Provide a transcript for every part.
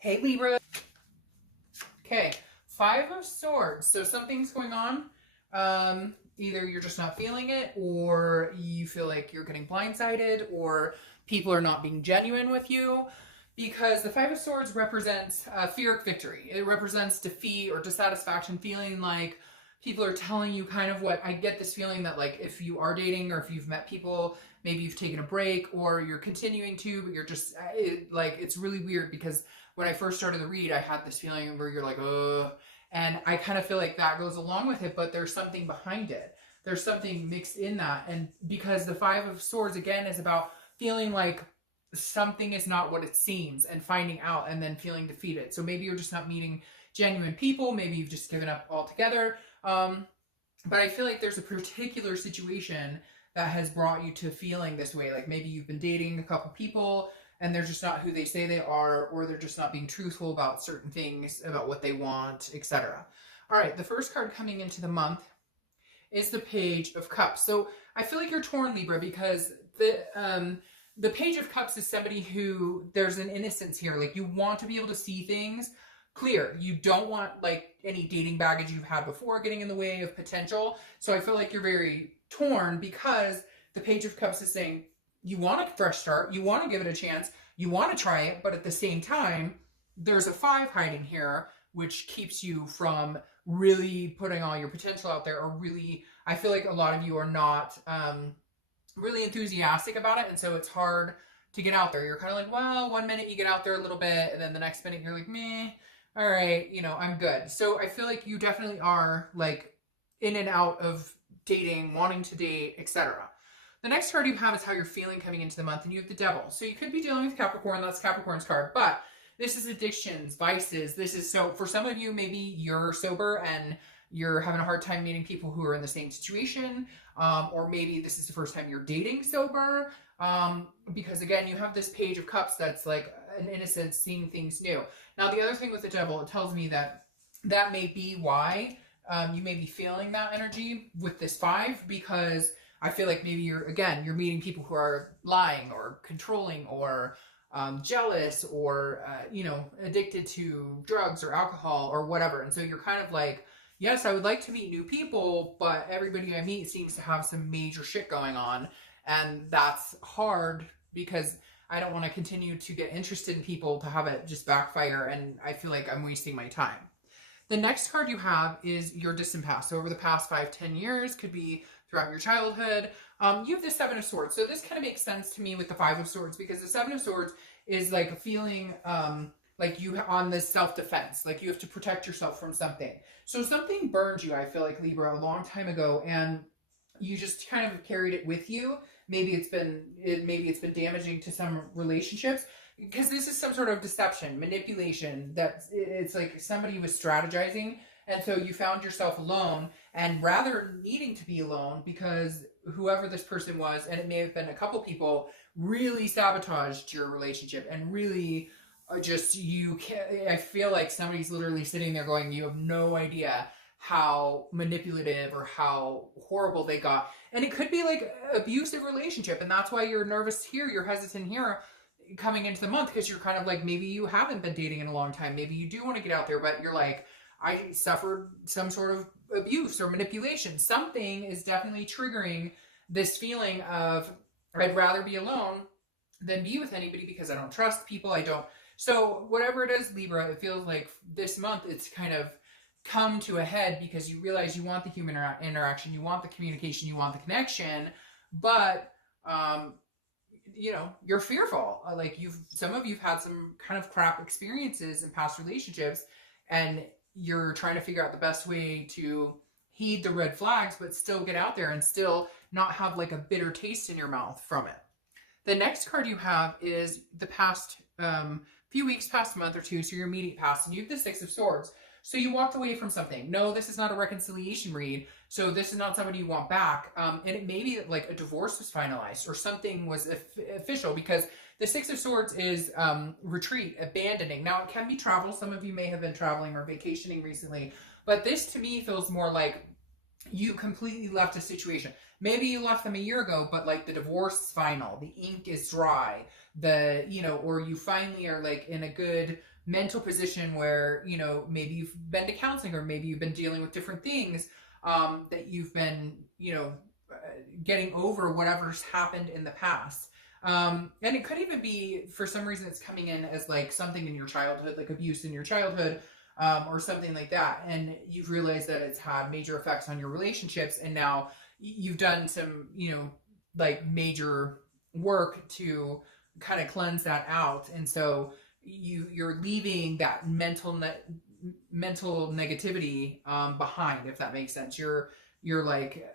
Hey Libra. Okay, Five of Swords. So something's going on. Either you're just not feeling it, or you feel like you're getting blindsided, or people are not being genuine with you. Because the Five of Swords represents Pyrrhic victory. It represents defeat or dissatisfaction, feeling like people are telling you kind of what I get this feeling that, like, if you are dating or if you've met people, maybe you've taken a break or you're continuing to, but you're just it's really weird because when I first started the read, I had this feeling where you're like, oh, and I kind of feel like that goes along with it, but there's something behind it. There's something mixed in that. And because the Five of Swords, again, is about feeling like something is not what it seems and finding out and then feeling defeated. So maybe you're just not meeting genuine people. Maybe you've just given up altogether. But I feel like there's a particular situation that has brought you to feeling this way. Like maybe you've been dating a couple people and they're just not who they say they are, or they're just not being truthful about certain things, about what they want, etc. All right, the first card coming into the month is the Page of Cups. So I feel like you're torn, Libra, because the Page of Cups is somebody who, there's an innocence here. Like you want to be able to see things clear. You don't want like any dating baggage you've had before getting in the way of potential. So I feel like you're very torn because the Page of Cups is saying you want a fresh start, you want to give it a chance, you want to try it, but at the same time, there's a 5 hiding here, which keeps you from really putting all your potential out there, or really, I feel like a lot of you are not really enthusiastic about it, and so it's hard to get out there. You're kind of like, well, one minute you get out there a little bit, and then the next minute you're like, meh, all right, you know, I'm good. So I feel like you definitely are like in and out of dating, wanting to date, etc. The next card you have is how you're feeling coming into the month, and you have the Devil. So you could be dealing with Capricorn, that's Capricorn's card, but this is addictions, vices. This is, so for some of you, maybe you're sober and you're having a hard time meeting people who are in the same situation, or maybe this is the first time you're dating sober, because again, you have this Page of Cups that's like an innocence, seeing things new. Now, the other thing with the Devil, it tells me that that may be why you may be feeling that energy with this 5, because I feel like maybe you're meeting people who are lying or controlling or jealous or, addicted to drugs or alcohol or whatever. And so you're kind of like, yes, I would like to meet new people, but everybody I meet seems to have some major shit going on. And that's hard because I don't want to continue to get interested in people to have it just backfire. And I feel like I'm wasting my time. The next card you have is your distant past. So over the past 5-10 years, could be throughout your childhood. You have the Seven of Swords. So this kind of makes sense to me with the Five of Swords, because the Seven of Swords is like a feeling like you on this self-defense, like you have to protect yourself from something. So something burned you, I feel like, Libra, a long time ago, and you just kind of carried it with you. Maybe it's been damaging to some relationships, because this is some sort of deception, manipulation, that it's like somebody was strategizing, and so you found yourself alone, and rather needing to be alone because whoever this person was, and it may have been a couple people, really sabotaged your relationship and really I feel like somebody's literally sitting there going, you have no idea how manipulative or how horrible they got. And it could be like abusive relationship, and that's why you're nervous here, you're hesitant here coming into the month, because you're kind of like, maybe you haven't been dating in a long time, maybe you do want to get out there, but you're like, I suffered some sort of abuse or manipulation. Something is definitely triggering this feeling of, I'd rather be alone than be with anybody because I don't trust people. So whatever it is, Libra, it feels like this month it's kind of come to a head because you realize you want the human interaction, you want the communication, you want the connection, but you're fearful. Like some of you've had some kind of crap experiences in past relationships, and you're trying to figure out the best way to heed the red flags, but still get out there and still not have like a bitter taste in your mouth from it. The next card you have is the past few weeks, past month or two, so your immediate past, and you have the Six of Swords. So you walked away from something. No, this is not a reconciliation read. So this is not somebody you want back. And it may be that like a divorce was finalized or something was official, because the Six of Swords is retreat, abandoning. Now it can be travel. Some of you may have been traveling or vacationing recently, but this to me feels more like you completely left a situation. Maybe you left them a year ago, but like the divorce is final, the ink is dry, or you finally are like in a good mental position where, maybe you've been to counseling, or maybe you've been dealing with different things, that you've been, getting over whatever's happened in the past. And it could even be, for some reason, it's coming in as like something in your childhood, like abuse in your childhood, or something like that. And you've realized that it's had major effects on your relationships. And now you've done some, like major work to kind of cleanse that out. And so you're leaving that mental negativity behind, if that makes sense. You're like,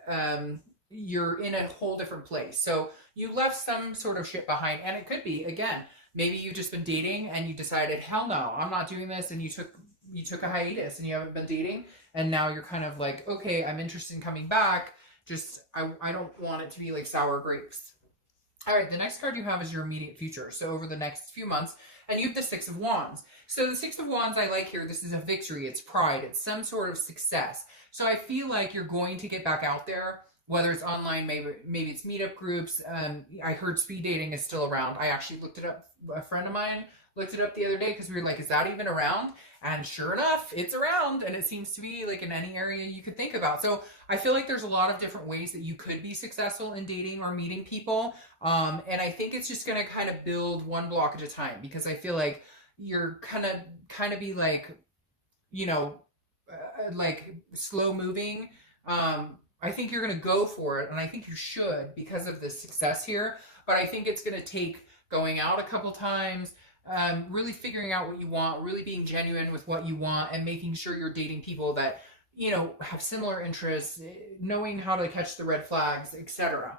you're in a whole different place. So you left some sort of shit behind. And it could be, again, maybe you've just been dating and you decided, hell no, I'm not doing this. And you took a hiatus and you haven't been dating. And now you're kind of like, okay, I'm interested in coming back. Just, I don't want it to be like sour grapes. All right, the next card you have is your immediate future. So over the next few months, and you have the Six of Wands. So the Six of Wands I like here, this is a victory, it's pride, it's some sort of success. So I feel like you're going to get back out there, whether it's online, maybe it's meetup groups. I heard speed dating is still around. I actually looked it up. A friend of mine looked it up the other day because we were like, is that even around? And sure enough, it's around, and it seems to be like in any area you could think about. So I feel like there's a lot of different ways that you could be successful in dating or meeting people. And I think it's just going to kind of build one block at a time, because I feel like you're kind of be like, like slow moving. I think you're going to go for it, and I think you should because of the success here. But I think it's going to take going out a couple times, really figuring out what you want, really being genuine with what you want, and making sure you're dating people that, have similar interests, knowing how to catch the red flags, etc.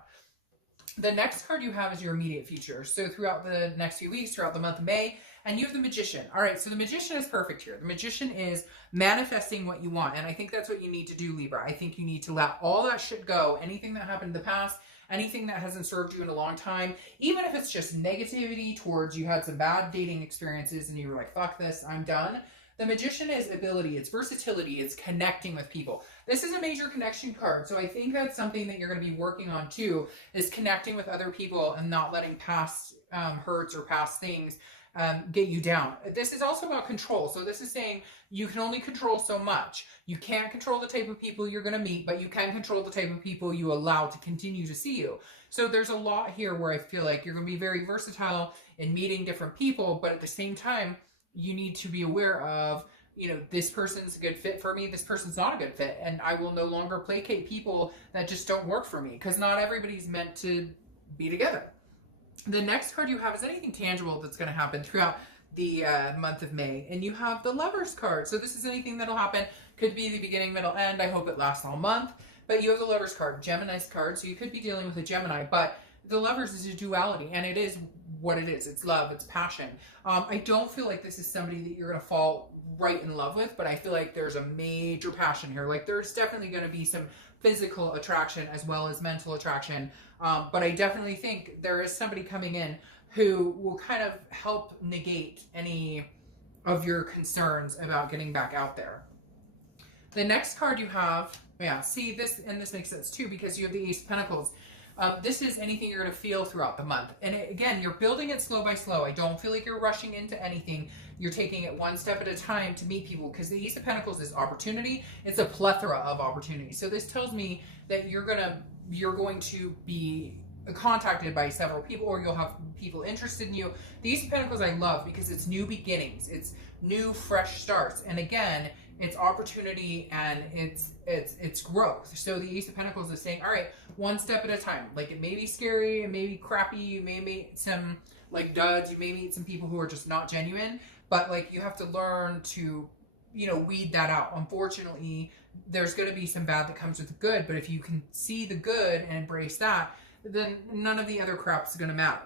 The next card you have is your immediate future. So throughout the next few weeks, throughout the month of May, and you have the Magician. All right, so the Magician is perfect here. The Magician is manifesting what you want, and I think that's what you need to do, Libra. I think you need to let all that shit go, anything that happened in the past, anything that hasn't served you in a long time, even if it's just negativity towards you had some bad dating experiences and you were like, fuck this, I'm done. The Magician is ability, it's versatility, it's connecting with people. This is a major connection card, so I think that's something that you're going to be working on too, is connecting with other people and not letting past hurts or past things get you down. This is also about control. So this is saying you can only control so much. You can't control the type of people you're going to meet, but you can control the type of people you allow to continue to see you. So there's a lot here where I feel like you're going to be very versatile in meeting different people, but at the same time, you need to be aware of, this person's a good fit for me, this person's not a good fit, and I will no longer placate people that just don't work for me, because not everybody's meant to be together. The next card you have is anything tangible that's going to happen throughout the month of May, and you have the Lovers card. So this is anything that'll happen, could be the beginning, middle, end. I hope it lasts all month, but you have the Lovers card, Gemini's card, so you could be dealing with a Gemini, but the Lovers is a duality, and it is what it is. It's love, it's passion. I don't feel like this is somebody that you're going to fall right in love with, but I feel like there's a major passion here. Like there's definitely going to be some physical attraction as well as mental attraction. But I definitely think there is somebody coming in who will kind of help negate any of your concerns about getting back out there. The next card you have, see this, and this makes sense too, because you have the Ace of Pentacles. This is anything you're going to feel throughout the month. And again, you're building it slow by slow. I don't feel like you're rushing into anything. You're taking it one step at a time to meet people, because the Ace of Pentacles is opportunity. It's a plethora of opportunity. So this tells me that you're going to be contacted by several people, or you'll have people interested in you. The Ace of Pentacles I love because it's new beginnings. It's new, fresh starts. And again, it's opportunity and it's growth. So the Ace of Pentacles is saying, all right, one step at a time. Like it may be scary, it may be crappy, you may meet some like duds, you may meet some people who are just not genuine, but like you have to learn to, weed that out. Unfortunately, there's going to be some bad that comes with the good, but if you can see the good and embrace that, then none of the other crap is going to matter.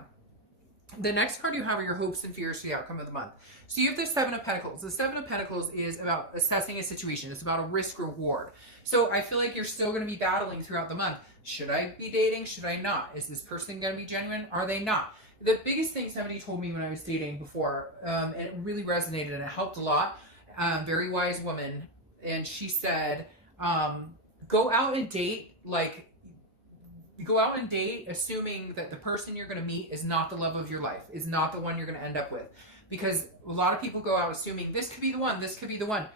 The next card you have are your hopes and fears for the outcome of the month. So you have the Seven of Pentacles. The Seven of Pentacles is about assessing a situation. It's about a risk reward. So I feel like you're still going to be battling throughout the month. Should I be dating? Should I not? Is this person going to be genuine? Are they not? The biggest thing somebody told me when I was dating before, and it really resonated and it helped a lot, very wise woman, and she said, go out and date like go out and date assuming that the person you're going to meet is not the love of your life, is not the one you're going to end up with. Because a lot of people go out assuming this could be the one, this could be the one.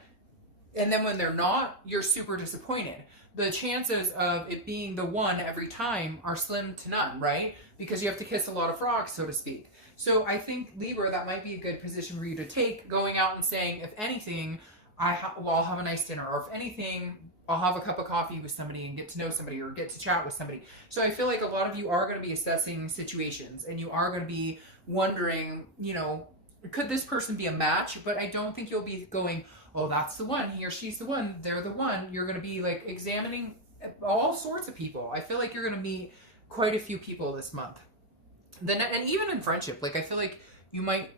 And then when they're not, you're super disappointed. The chances of it being the one every time are slim to none, right? Because you have to kiss a lot of frogs, so to speak. So I think, Libra, that might be a good position for you to take, going out and saying, if anything, I'll have a nice dinner, or if anything, I'll have a cup of coffee with somebody and get to know somebody or get to chat with somebody. So I feel like a lot of you are going to be assessing situations, and you are going to be wondering, you know, could this person be a match? But I don't think you'll be going, oh, that's the one, he or she's the one, they're the one. You're going to be like examining all sorts of people. I feel like you're going to meet quite a few people this month. Then, and even in friendship, like I feel like you might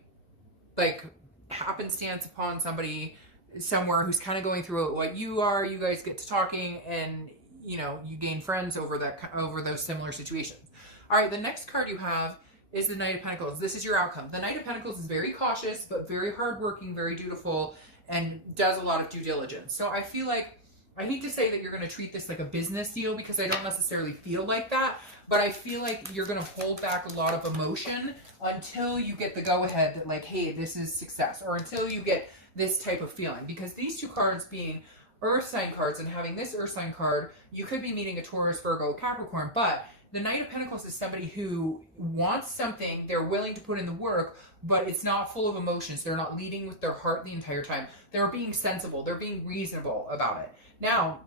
like happenstance upon somebody somewhere who's kind of going through what you are. You guys get to talking, and you know, you gain friends over those similar situations. All right, the next card you have is the Knight of Pentacles. This is your outcome. The Knight of Pentacles is very cautious, but very hardworking, very dutiful, and does a lot of due diligence. So I feel like, I hate to say that you're going to treat this like a business deal, because I don't necessarily feel like that, but I feel like you're going to hold back a lot of emotion until you get the go-ahead that like, hey, this is success, or until you get this type of feeling. Because these two cards being earth sign cards, and having this earth sign card, you could be meeting a Taurus, Virgo, Capricorn, but the Knight of Pentacles is somebody who wants something, they're willing to put in the work, but it's not full of emotions. They're not leading with their heart the entire time. They're being sensible. They're being reasonable about it. Now,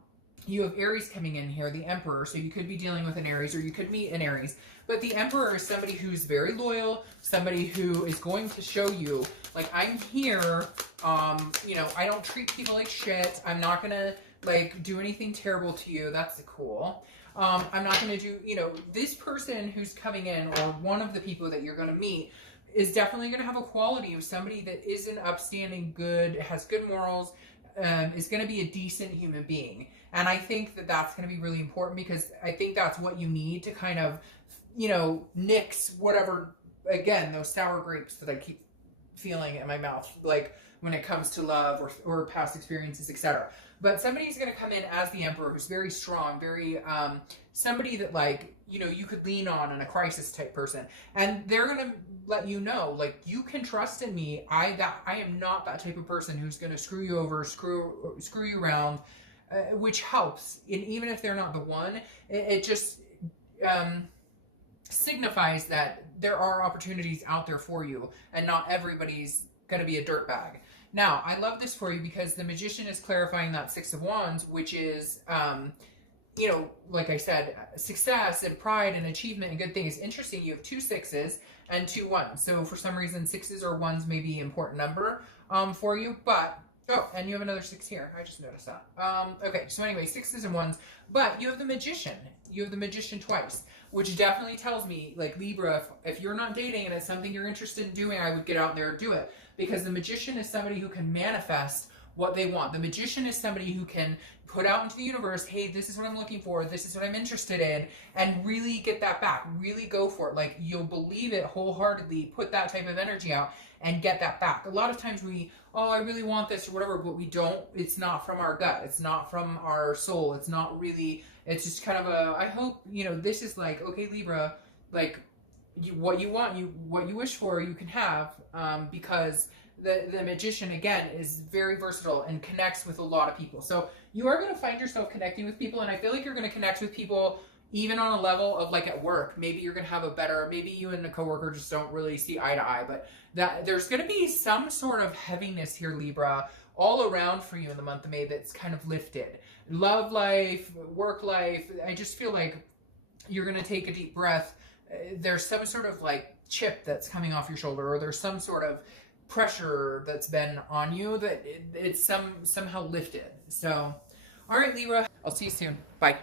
you have Aries coming in here, the Emperor, so you could be dealing with an Aries, or you could meet an Aries. But the Emperor is somebody who's very loyal, somebody who is going to show you, like, I'm here, you know, I don't treat people like shit. I'm not going to, like, do anything terrible to you. That's cool. I'm not going to do, you know, this person who's coming in, or one of the people that you're going to meet, is definitely going to have a quality of somebody that is an upstanding, good, has good morals, is going to be a decent human being. And I think that that's going to be really important, because I think that's what you need to kind of, you know, nix whatever, again, those sour grapes that I keep feeling in my mouth, like when it comes to love or past experiences, etc. But somebody's going to come in as the Emperor, who's very strong, very, somebody that, like, you know, you could lean on, and a crisis type person. And they're going to let you know, like, you can trust in me. I am not that type of person who's going to screw you over, screw you around, which helps. And even if they're not the one, it just signifies that there are opportunities out there for you, and not everybody's going to be a dirtbag. Now, I love this for you because the Magician is clarifying that Six of Wands, which is, you know, like I said, success and pride and achievement and good things. Interesting, you have 2 6s and 2 1s. So for some reason, 6s or 1s may be an important number for you. But, oh, and you have another 6 here. I just noticed that. Okay, so anyway, 6s and 1s. But you have the Magician. You have the Magician twice, which definitely tells me, like, Libra, if you're not dating and it's something you're interested in doing, I would get out there and do it. Because the Magician is somebody who can manifest what they want. The Magician is somebody who can put out into the universe, hey, this is what I'm looking for, this is what I'm interested in, and really get that back, really go for it. Like, you'll believe it wholeheartedly, put that type of energy out, and get that back. A lot of times oh, I really want this or whatever, but we don't, it's not from our gut, it's not from our soul, it's not really, it's just kind of I hope, you know, this is like, okay, Libra, like, what you want, what you wish for, you can have, because the Magician, again, is very versatile and connects with a lot of people. So you are going to find yourself connecting with people, and I feel like you're going to connect with people even on a level of, like, at work. Maybe you're going to have a better, maybe you and a coworker just don't really see eye to eye, but that there's going to be some sort of heaviness here, Libra, all around for you in the month of May that's kind of lifted. Love life, work life, I just feel like you're going to take a deep breath. There's some sort of, like, chip that's coming off your shoulder, or there's some sort of pressure that's been on you that it's somehow lifted. So, all right, Libra, I'll see you soon. Bye.